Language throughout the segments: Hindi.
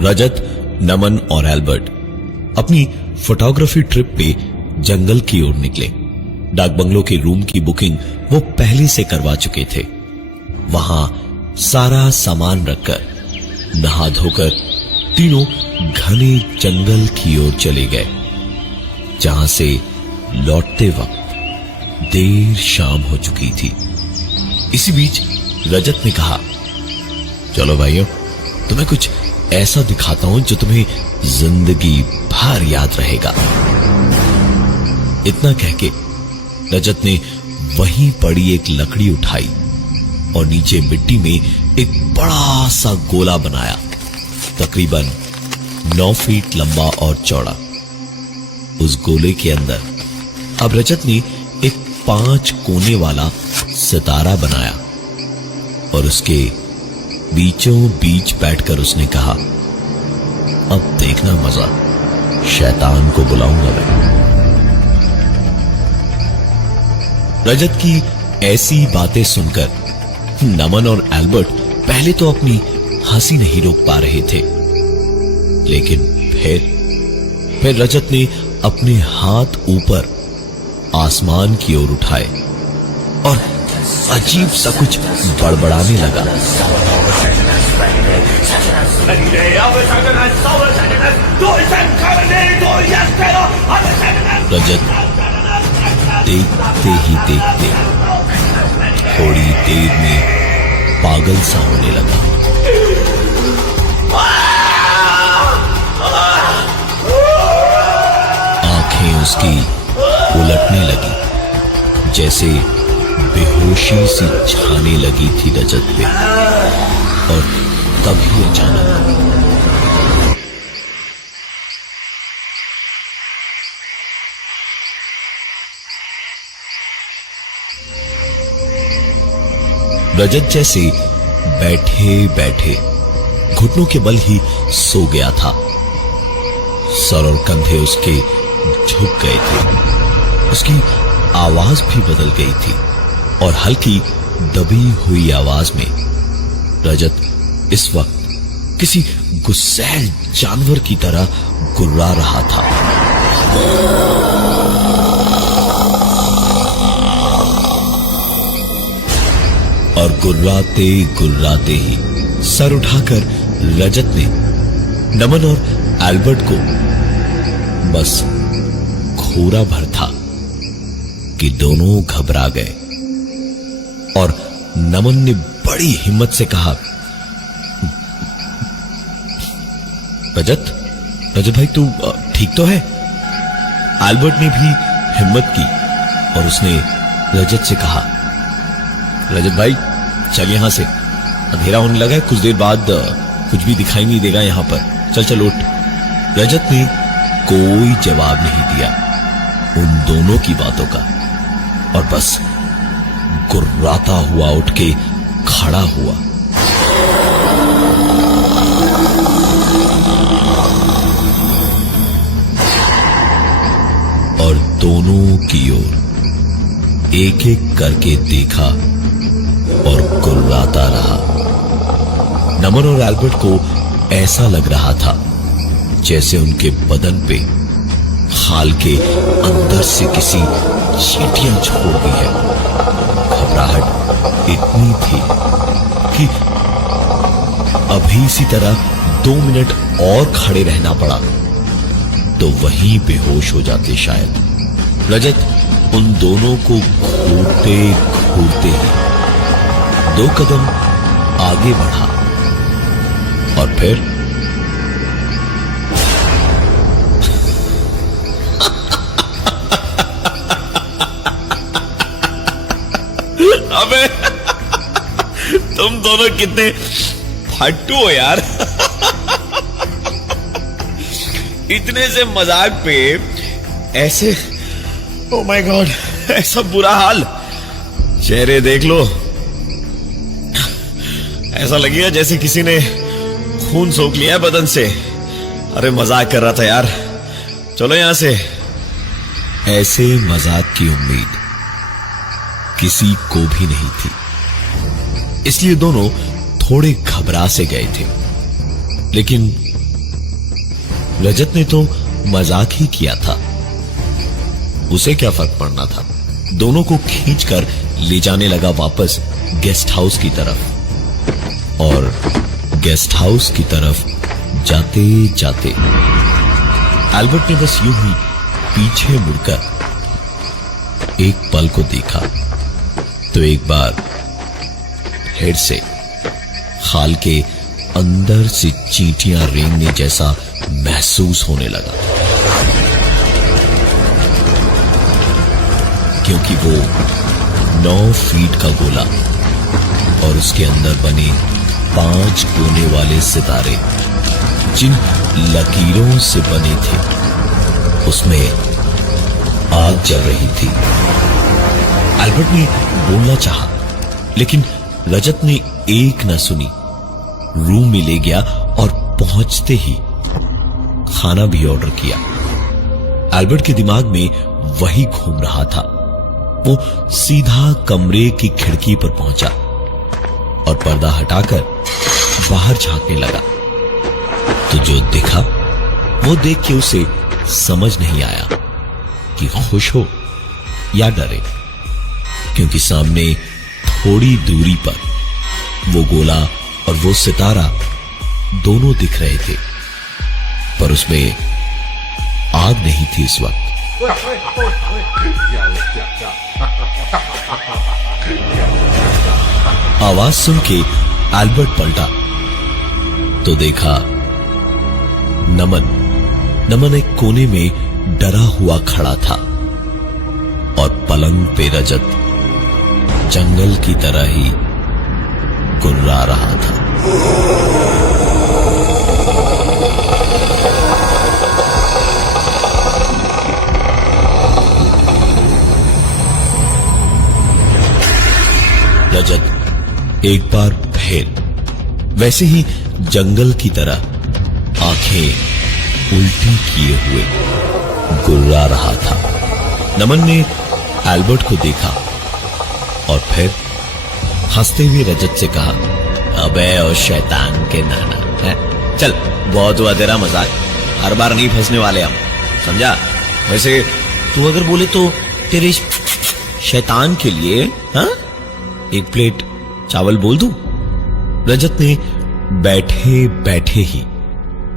रजत, नमन और एल्बर्ट अपनी फोटोग्राफी ट्रिप पे जंगल की ओर निकले। डाक बंगलो के रूम की बुकिंग वो पहले से करवा चुके थे। वहां सारा सामान रखकर नहा धोकर तीनों घने जंगल की ओर चले गए, जहां से लौटते वक्त देर शाम हो चुकी थी। इसी बीच रजत ने कहा, चलो भाइयों, तुम्हें कुछ ऐसा दिखाता हूं जो तुम्हें जिंदगी भर याद रहेगा। इतना कहके रजत ने वहीं पड़ी एक लकड़ी उठाई और नीचे मिट्टी में एक बड़ा सा गोला बनाया, तकरीबन 9 फीट लंबा और चौड़ा। उस गोले के अंदर अब रजत ने एक 5 कोने वाला सितारा बनाया और उसके बीचों बीच बैठकर उसने कहा, अब देखना मजा, शैतान को बुलाऊंगा मैं। रजत की ऐसी बातें सुनकर नमन और एल्बर्ट पहले तो अपनी हंसी नहीं रोक पा रहे थे, लेकिन फिर रजत ने अपने हाथ ऊपर आसमान की ओर उठाए और अजीब सा कुछ बड़बड़ाने लगा। रजत देखते ही देखते थोड़ी देर में पागल सा होने लगा। आंखें उसकी उलटने लगी, जैसे बेहोशी सी छाने लगी थी रजत पे। और तभी अचानक रजत जैसे बैठे बैठे घुटनों के बल ही सो गया था। सर और कंधे उसके झुक गए थे। उसकी आवाज भी बदल गई थी और हल्की दबी हुई आवाज में रजत इस वक्त किसी गुस्सैल जानवर की तरह गुर्रा रहा था। और गुर्राते गुर्राते ही सर उठाकर रजत ने नमन और एल्बर्ट को बस घूरा भर था कि दोनों घबरा गए। और नमन ने बड़ी हिम्मत से कहा, रजत भाई, तू ठीक तो है? एल्बर्ट ने भी हिम्मत की और उसने रजत से कहा, रजत भाई, चल यहां से, अंधेरा होने लगा है, कुछ देर बाद कुछ भी दिखाई नहीं देगा यहां पर, चल उठ। रजत ने कोई जवाब नहीं दिया उन दोनों की बातों का और बस गुर्राता हुआ उठ के खड़ा हुआ। और दोनों की ओर एक एक करके देखा और गुर्राता रहा। नमन और एल्बर्ट को ऐसा लग रहा था जैसे उनके बदन पे खाल के अंदर से किसी चींटियां छोड़ दी है। घबराहट इतनी थी कि अभी इसी तरह 2 मिनट और खड़े रहना पड़ा तो वहीं बेहोश हो जाते शायद। रजत उन दोनों को घूरते घूरते ही 2 कदम आगे बढ़ा और फिर अबे तुम दोनों कितने फट्टू हो यार। इतने से मजाक पे ऐसे, ओ माय गॉड, ऐसा बुरा हाल। चेहरे देख लो, ऐसा लगेगा जैसे किसी ने खून सोख लिया है बदन से। अरे मजाक कर रहा था यार, चलो यहां से। ऐसे मजाक की उम्मीद किसी को भी नहीं थी, इसलिए दोनों थोड़े घबरा से गए थे। लेकिन रजत ने तो मजाक ही किया था, उसे क्या फर्क पड़ना था। दोनों को खींचकर ले जाने लगा वापस गेस्ट हाउस की तरफ। और गेस्ट हाउस की तरफ जाते जाते एल्बर्ट ने बस यूं ही पीछे मुड़कर एक पल को देखा तो एक बार हेड से खाल के अंदर से चींटियां रेंगने जैसा महसूस होने लगा, क्योंकि वो 9 फीट का गोला और उसके अंदर बने 5 कोने वाले सितारे जिन लकीरों से बने थे, उसमें आग जल रही थी। एल्बर्ट ने बोलना चाहा, लेकिन रजत ने एक न सुनी। रूम में ले गया और पहुंचते ही खाना भी ऑर्डर किया। एल्बर्ट के दिमाग में वही घूम रहा था। वो सीधा कमरे की खिड़की पर पहुंचा और पर्दा हटाकर बाहर झांकने लगा। तो जो दिखा वो देख के उसे समझ नहीं आया कि खुश हो या डरे, क्योंकि सामने थोड़ी दूरी पर वो गोला और वो सितारा दोनों दिख रहे थे, पर उसमें आग नहीं थी इस वक्त। आवाज सुन के एल्बर्ट पलटा तो देखा नमन एक कोने में डरा हुआ खड़ा था और पलंग पे रजत जंगल की तरह ही गुर्रा रहा था। रजत एक बार फिर वैसे ही जंगल की तरह आंखें उल्टी किए हुए गुर्रा रहा था। नमन ने एल्बर्ट को देखा और फिर हंसते हुए रजत से कहा, अबे ओ शैतान के नाना है, चल बहुत हुआ तेरा मजाक, हर बार नहीं फंसने वाले हम, समझा। वैसे तू अगर बोले तो तेरे शैतान के लिए हाँ 1 प्लेट चावल बोल दूं। रजत ने बैठे बैठे ही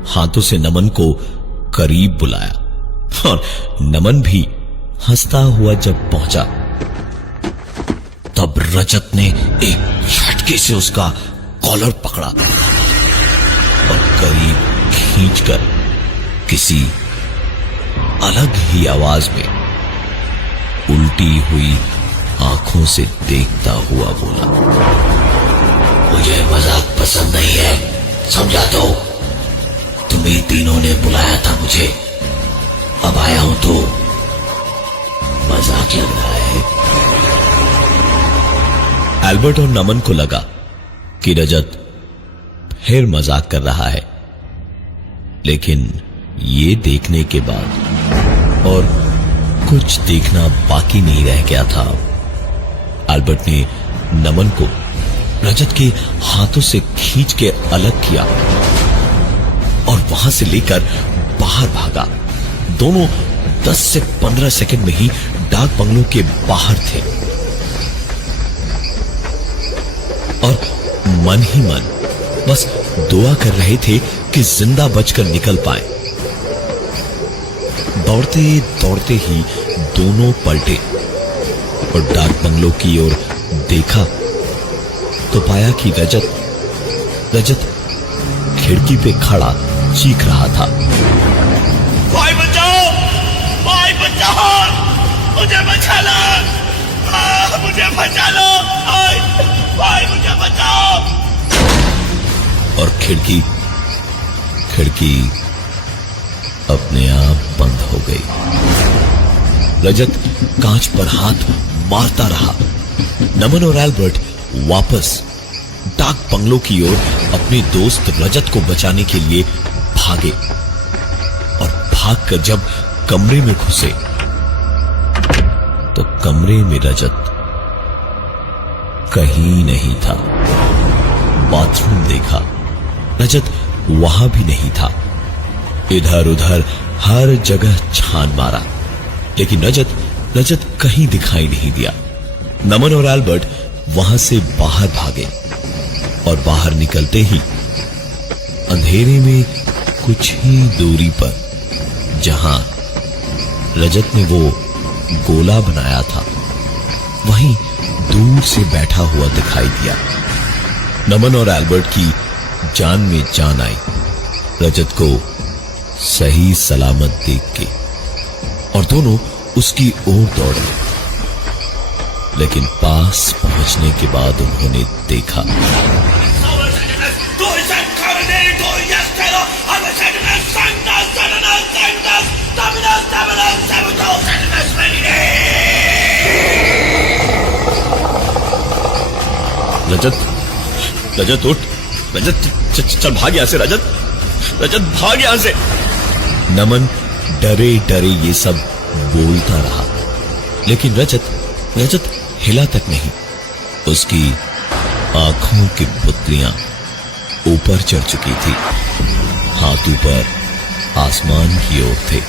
हाथों से नमन को करीब बुलाया और नमन भी हंसता हुआ जब पहुंचा तब रजत ने एक झटके से उसका कॉलर पकड़ा और करीब खींचकर किसी अलग ही आवाज में उल्टी हुई आंखों से देखता हुआ बोला, मुझे मजाक पसंद नहीं है, समझा तो। तुम्हें तीनों ने बुलाया था मुझे, अब आया हूं तो मजाक लग रहा है। एल्बर्ट और नमन को लगा कि रजत फिर मजाक कर रहा है, लेकिन ये देखने के बाद और कुछ देखना बाकी नहीं रह गया था। एल्बर्ट ने नमन को रजत के हाथों से खींच के अलग किया और वहां से लेकर बाहर भागा। दोनों 10 से 15 सेकंड में ही डाक बंगलों के बाहर थे और मन ही मन बस दुआ कर रहे थे कि जिंदा बचकर निकल पाए। दौड़ते दौड़ते ही दोनों पलटे और डाक बंगलों की ओर देखा तो पाया कि रजत खिड़की पे खड़ा चीख रहा था, भाई बचाओ, भाई बचाओ, मुझे बचा लो, मुझे बचा लो, भाई मुझे बचाओ। और खिड़की अपने आप बंद हो गई। रजत कांच पर हाथ मारता रहा। नमन और एल्बर्ट वापस डाक बंगलों की ओर अपने दोस्त रजत को बचाने के लिए भागे और भागकर जब कमरे में घुसे तो कमरे में रजत कहीं नहीं था। बाथरूम देखा, रजत वहां भी नहीं था। इधर उधर हर जगह छान मारा, लेकिन रजत कहीं दिखाई नहीं दिया। नमन और एल्बर्ट वहां से बाहर भागे और बाहर निकलते ही अंधेरे में कुछ ही दूरी पर जहां रजत ने वो गोला बनाया था, वहीं दूर से बैठा हुआ दिखाई दिया। नमन और एल्बर्ट की जान में जान आई रजत को सही सलामत देख के, और दोनों उसकी ओर दौड़े। लेकिन पास पहुंचने के बाद उन्होंने देखा रजत उठ, चल भाग यहां से, रजत भाग यहां से। नमन डरे डरे ये सब बोलता रहा, लेकिन रजत हिला तक नहीं। उसकी आंखों की पुतलियां ऊपर चढ़ चुकी थी, हाथ ऊपर आसमान की ओर थे,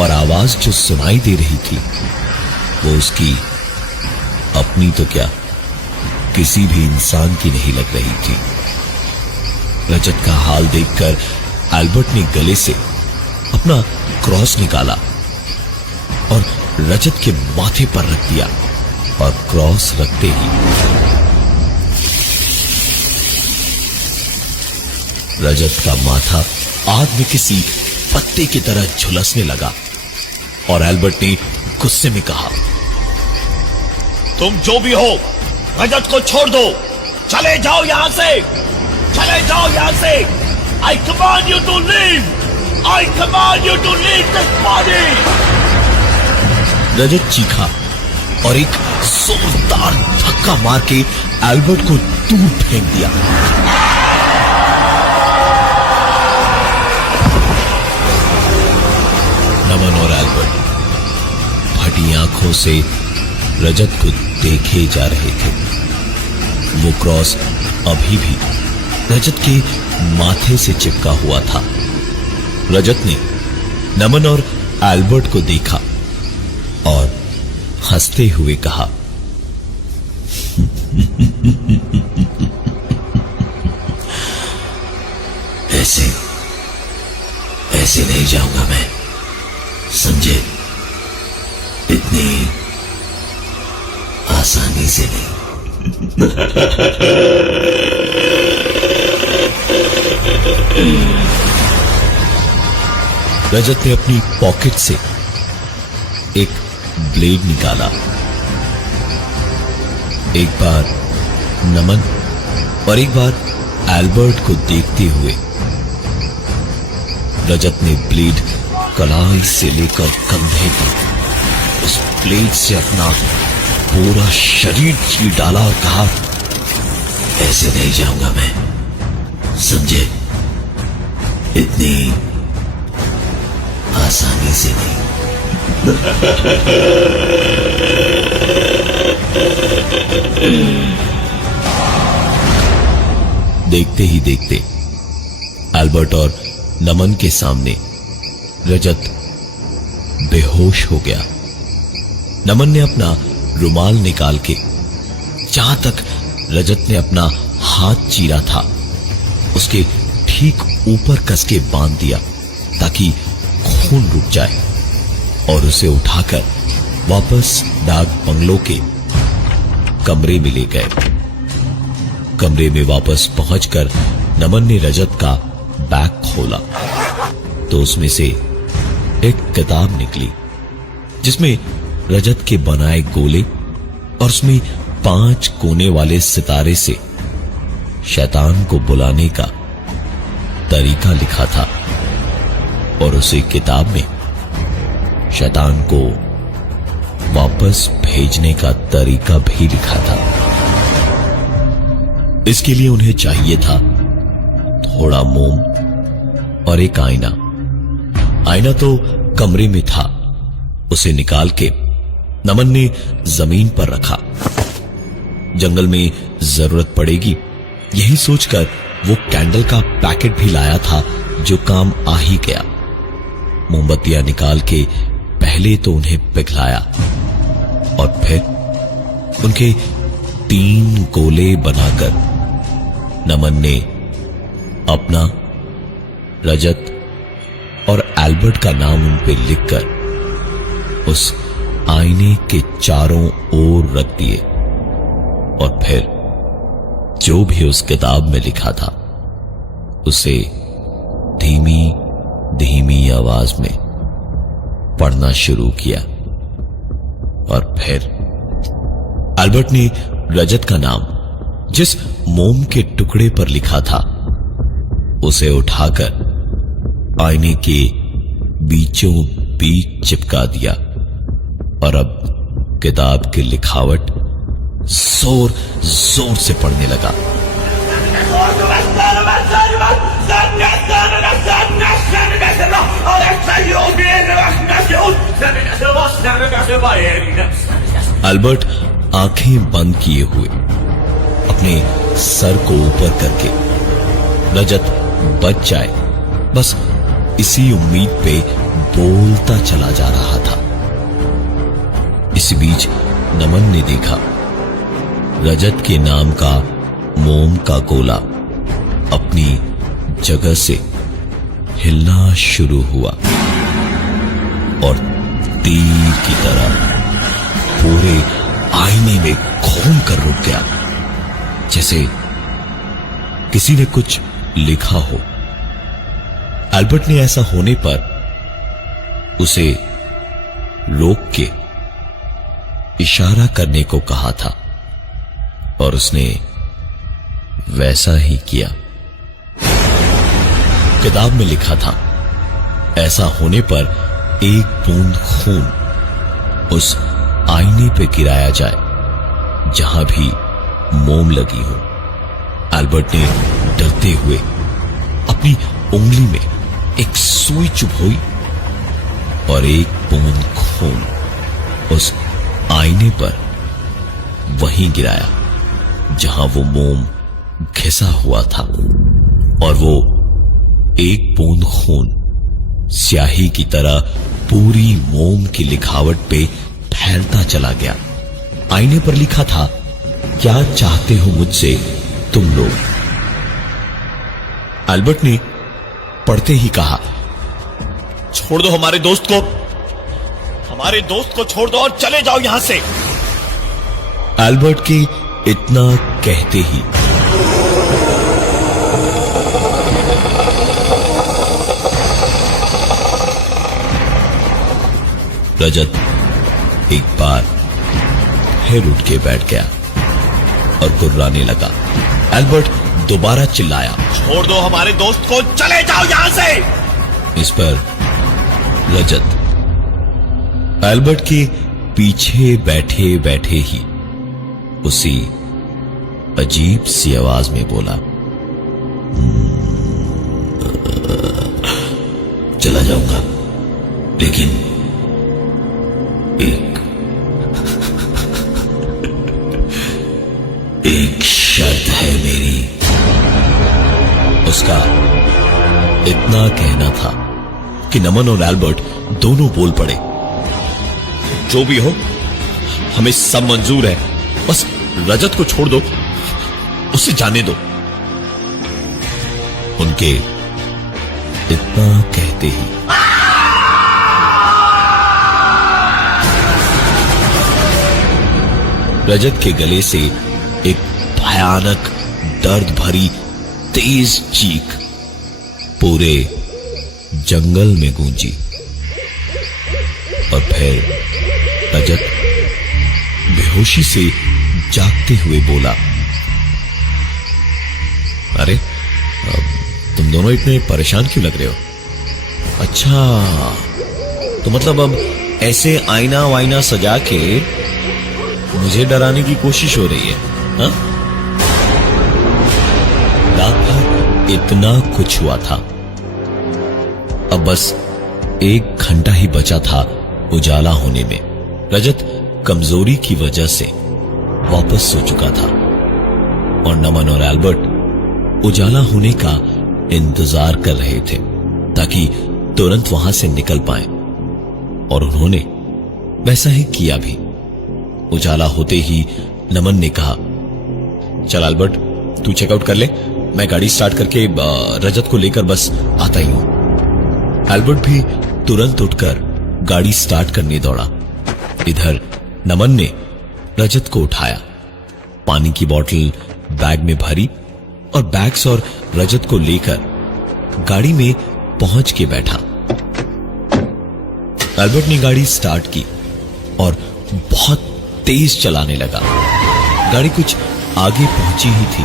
और आवाज जो सुनाई दे रही थी वो उसकी अपनी तो क्या, किसी भी इंसान की नहीं लग रही थी। रजत का हाल देखकर एल्बर्ट ने गले से अपना क्रॉस निकाला और रजत के माथे पर रख दिया, और क्रॉस रखते ही रजत का माथा आग में किसी पत्ते की तरह झुलसने लगा, और एल्बर्ट ने गुस्से में कहा, तुम जो भी हो रजत को छोड़ दो, चले जाओ यहां से, चले जाओ यहां से। I command you to leave. I command you to leave this body. रजत चीखा और एक जोरदार धक्का मार के एल्बर्ट को दूर फेंक दिया। नमन और एल्बर्ट फटी आंखों से रजत को देखे जा रहे थे। वो क्रॉस अभी भी रजत के माथे से चिपका हुआ था। रजत ने नमन और एल्बर्ट को देखा और हंसते हुए कहा, ऐसे नहीं जाऊंगा मैं, समझे? इतनी आसानी से नहीं। रजत ने अपनी पॉकेट से एक ब्लेड निकाला। एक बार नमन और एक बार एल्बर्ट को देखते हुए रजत ने ब्लेड कलाई से लेकर कंधे तक उस ब्लेड से अपना पूरा शरीर चीर डाला और कहा, ऐसे नहीं जाऊंगा मैं, समझे? इतनी आसानी से नहीं। देखते ही देखते एल्बर्ट और नमन के सामने रजत बेहोश हो गया। नमन ने अपना रुमाल निकाल के जहां तक रजत ने अपना हाथ चीरा था उसके ठीक ऊपर कसके बांध दिया ताकि खून रुक जाए, और उसे उठाकर वापस डाक बंगलो के कमरे में ले गए। कमरे में वापस पहुंचकर नमन ने रजत का बैग खोला तो उसमें से एक किताब निकली जिसमें रजत के बनाए गोले और उसमें 5 कोने वाले सितारे से शैतान को बुलाने का तरीका लिखा था, और उसी किताब में शैतान को वापस भेजने का तरीका भी लिखा था। इसके लिए उन्हें चाहिए था थोड़ा मोम और एक आईना। आईना तो कमरे में था, उसे निकाल के नमन ने जमीन पर रखा। जंगल में जरूरत पड़ेगी यही सोचकर वो कैंडल का पैकेट भी लाया था जो काम आ ही गया। मोमबत्तियां निकाल के पहले तो उन्हें पिघलाया और फिर उनके 3 गोले बनाकर नमन ने अपना, रजत और एल्बर्ट का नाम उन पे लिखकर उस आईने के चारों ओर रख दिए और फिर जो भी उस किताब में लिखा था उसे धीमी धीमी आवाज में पढ़ना शुरू किया। और फिर एल्बर्ट ने रजत का नाम जिस मोम के टुकड़े पर लिखा था उसे उठाकर आईने के बीचों बीच चिपका दिया और अब किताब की लिखावट जोर जोर से पढ़ने लगा। एल्बर्ट आंखें बंद किए हुए अपने सर को ऊपर करके रजत बच जाए बस इसी उम्मीद पे बोलता चला जा रहा था। इस बीच नमन ने देखा रजत के नाम का मोम का गोला अपनी जगह से हिलना शुरू हुआ और तीर की तरह पूरे आईने में घूम कर रुक गया, जैसे किसी ने कुछ लिखा हो। एल्बर्ट ने ऐसा होने पर उसे रोक के इशारा करने को कहा था और उसने वैसा ही किया। किताब में लिखा था ऐसा होने पर 1 बूंद खून उस आईने पे गिराया जाए जहां भी मोम लगी हो। एल्बर्ट ने डरते हुए अपनी उंगली में एक सुई चुभोई और 1 बूंद खून उस आईने पर वहीं गिराया जहां वो मोम घिसा हुआ था और वो 1 बूंद खून स्याही की तरह पूरी मोम की लिखावट पे फैलता चला गया। आईने पर लिखा था, क्या चाहते हो मुझसे तुम लोग। एल्बर्ट ने पढ़ते ही कहा, छोड़ दो हमारे दोस्त को छोड़ दो और चले जाओ यहां से। एल्बर्ट के इतना कहते ही रजत एक बार फिर उठ के बैठ गया और गुर्राने लगा। एल्बर्ट दोबारा चिल्लाया, छोड़ दो हमारे दोस्त को, चले जाओ यहां से। इस पर रजत एल्बर्ट के पीछे बैठे बैठे ही उसी अजीब सी आवाज में बोला, चला जाऊंगा लेकिन एक शर्त है मेरी। उसका इतना कहना था कि नमन और एल्बर्ट दोनों बोल पड़े, जो भी हो हमें सब मंजूर है, बस रजत को छोड़ दो, उसे जाने दो। उनके इतना कहते ही रजत के गले से एक भयानक दर्द भरी तेज चीख पूरे जंगल में गूंजी और फिर रजत बेहोशी से जागते हुए बोला, अरे तुम दोनों इतने परेशान क्यों लग रहे हो? अच्छा, तो मतलब अब ऐसे आईना वाइना सजा के मुझे डराने की कोशिश हो रही है, हाँ? रात भर इतना कुछ हुआ था, अब बस 1 घंटा ही बचा था उजाला होने में। रजत कमजोरी की वजह से वापस सो चुका था और नमन और एल्बर्ट उजाला होने का इंतजार कर रहे थे ताकि तुरंत वहां से निकल पाए, और उन्होंने वैसा ही किया भी। उजाला होते ही नमन ने कहा, चल अल्बर्ट, तू चेकआउट कर ले, मैं गाड़ी स्टार्ट करके रजत को लेकर बस आता ही हूं। अल्बर्ट भी तुरंत उठकर गाड़ी स्टार्ट करने दौड़ा। इधर नमन ने रजत को उठाया, पानी की बोतल बैग में भरी और बैग्स और रजत को लेकर गाड़ी में पहुंच के बैठा। अल्बर्ट ने गाड़ी स्टार्ट की और बहुत तेज चलाने लगा। गाड़ी कुछ आगे पहुंची ही थी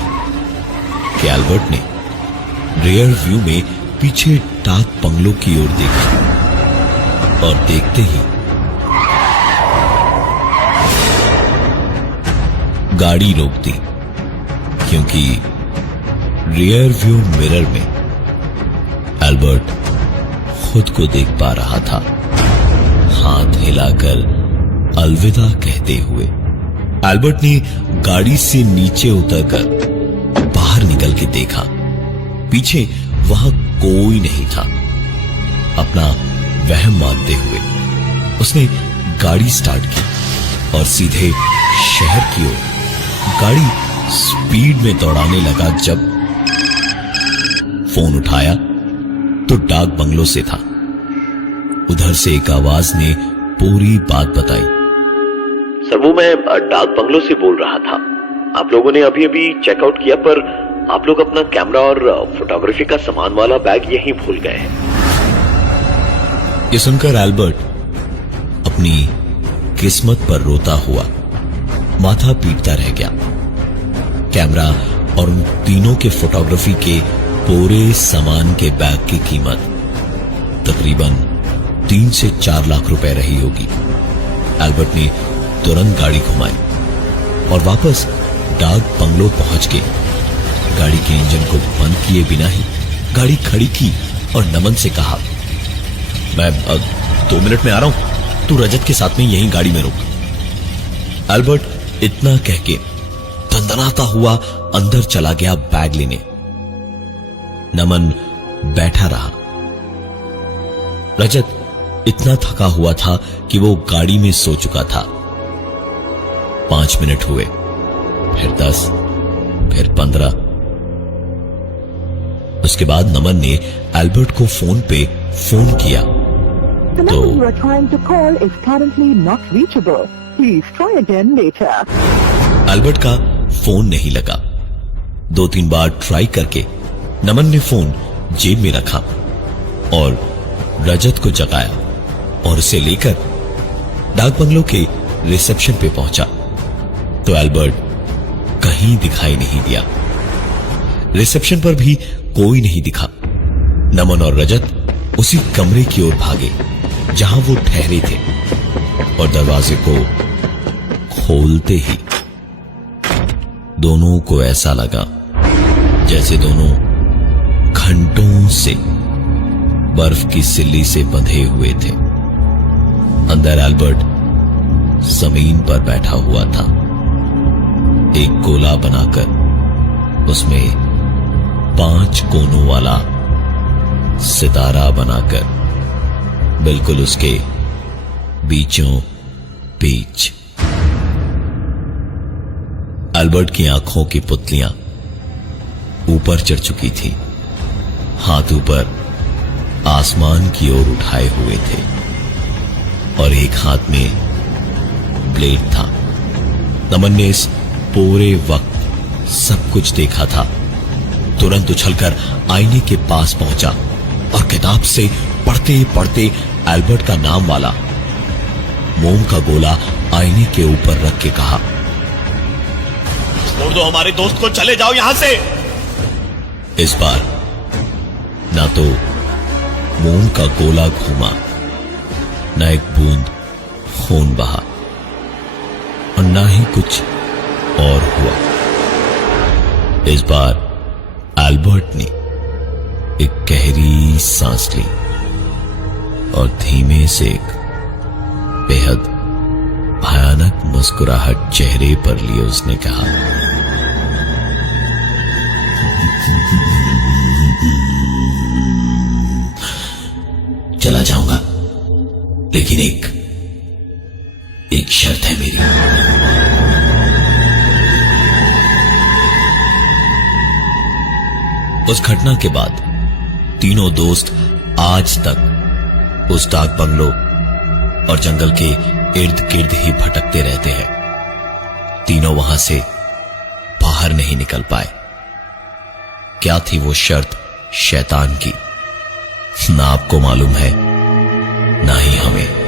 कि अल्बर्ट ने रियर व्यू में पीछे डाक बंगलों की ओर देखा, और देखते ही गाड़ी रोक दी, क्योंकि रियर व्यू मिरर में अल्बर्ट खुद को देख पा रहा था, हाथ हिलाकर अलविदा कहते हुए। अल्बर्ट ने गाड़ी से नीचे उतरकर बाहर निकल के देखा, पीछे वहां कोई नहीं था। अपना वहम मानते हुए उसने गाड़ी स्टार्ट की और सीधे शहर की ओर गाड़ी स्पीड में दौड़ाने लगा। जब फोन उठाया तो डाक बंगलों से था। उधर से एक आवाज ने पूरी बात बताई। सर, वो मैं डाक बंगलों से बोल रहा था। आप लोगों ने अभी अभी चेकआउट किया, पर आप लोग अपना कैमरा और फोटोग्राफी का सामान वाला बैग यहीं भूल गए हैं। ये सुनकर अल्बर्ट अपनी किस्मत पर रोता हुआ माथा पीटता रह गया। कैमरा और उन तीनों के फोटोग्राफी के पूरे सामान के बैग की कीमत तकरीबन 3 से 4 लाख रुपए रही होगी। अल्बर्ट ने तुरंत गाड़ी घुमाई और वापस डाक बंगलो पहुंच के गाड़ी के इंजन को बंद किए बिना ही गाड़ी खड़ी की और नमन से कहा, मैं 2 मिनट में आ रहा हूं, तू रजत के साथ में यहीं गाड़ी में रुक। अल्बर्ट इतना कह के धंधनाता हुआ अंदर चला गया बैग लेने। नमन बैठा रहा। रजत इतना थका हुआ था कि वो गाड़ी में सो चुका था। 5 मिनट हुए, फिर 10, फिर 15। उसके बाद नमन ने अल्बर्ट को फोन पे फोन किया The number you are trying to call is currently not reachable. Please try again later. Albert का फोन नहीं लगा। 2-3 बार ट्राई करके नमन ने फोन जेब में रखा और रजत को जगाया और उसे लेकर डाक बंगलों के रिसेप्शन पे पहुंचा तो अल्बर्ट कहीं दिखाई नहीं दिया। रिसेप्शन पर भी कोई नहीं दिखा। नमन और रजत उसी कमरे की ओर भागे जहां वो ठहरे थे और दरवाजे को खोलते ही दोनों को ऐसा लगा जैसे दोनों घंटों से बर्फ की सिल्ली से बंधे हुए थे। अंदर अल्बर्ट जमीन पर बैठा हुआ था, एक गोला बनाकर उसमें 5 कोनों वाला सितारा बनाकर बिल्कुल उसके बीचों बीच। अल्बर्ट की आंखों की पुतलियां ऊपर चढ़ चुकी थी, हाथ ऊपर आसमान की ओर उठाए हुए थे और एक हाथ में ब्लेड था। नमन ने इस पूरे वक्त सब कुछ देखा था। तुरंत उछलकर आईने के पास पहुंचा और किताब से पढ़ते पढ़ते अल्बर्ट का नाम वाला मोम का गोला आईने के ऊपर रख के कहा, छोड़ दो हमारे दोस्त को, चले जाओ यहां से। इस बार ना तो मोम का गोला घूमा, ना एक बूंद खून बहा और ना ही कुछ और हुआ। इस बार अल्बर्ट ने एक गहरी सांस ली और धीमे से एक बेहद भयानक मुस्कुराहट चेहरे पर लिए उसने कहा, चला जाऊंगा, लेकिन एक शर्त है मेरी। उस घटना के बाद तीनों दोस्त आज तक उस डाक बंगलो और जंगल के इर्द गिर्द ही भटकते रहते हैं। तीनों वहां से बाहर नहीं निकल पाए। क्या थी वो शर्त शैतान की, ना आपको मालूम है ना ही हमें।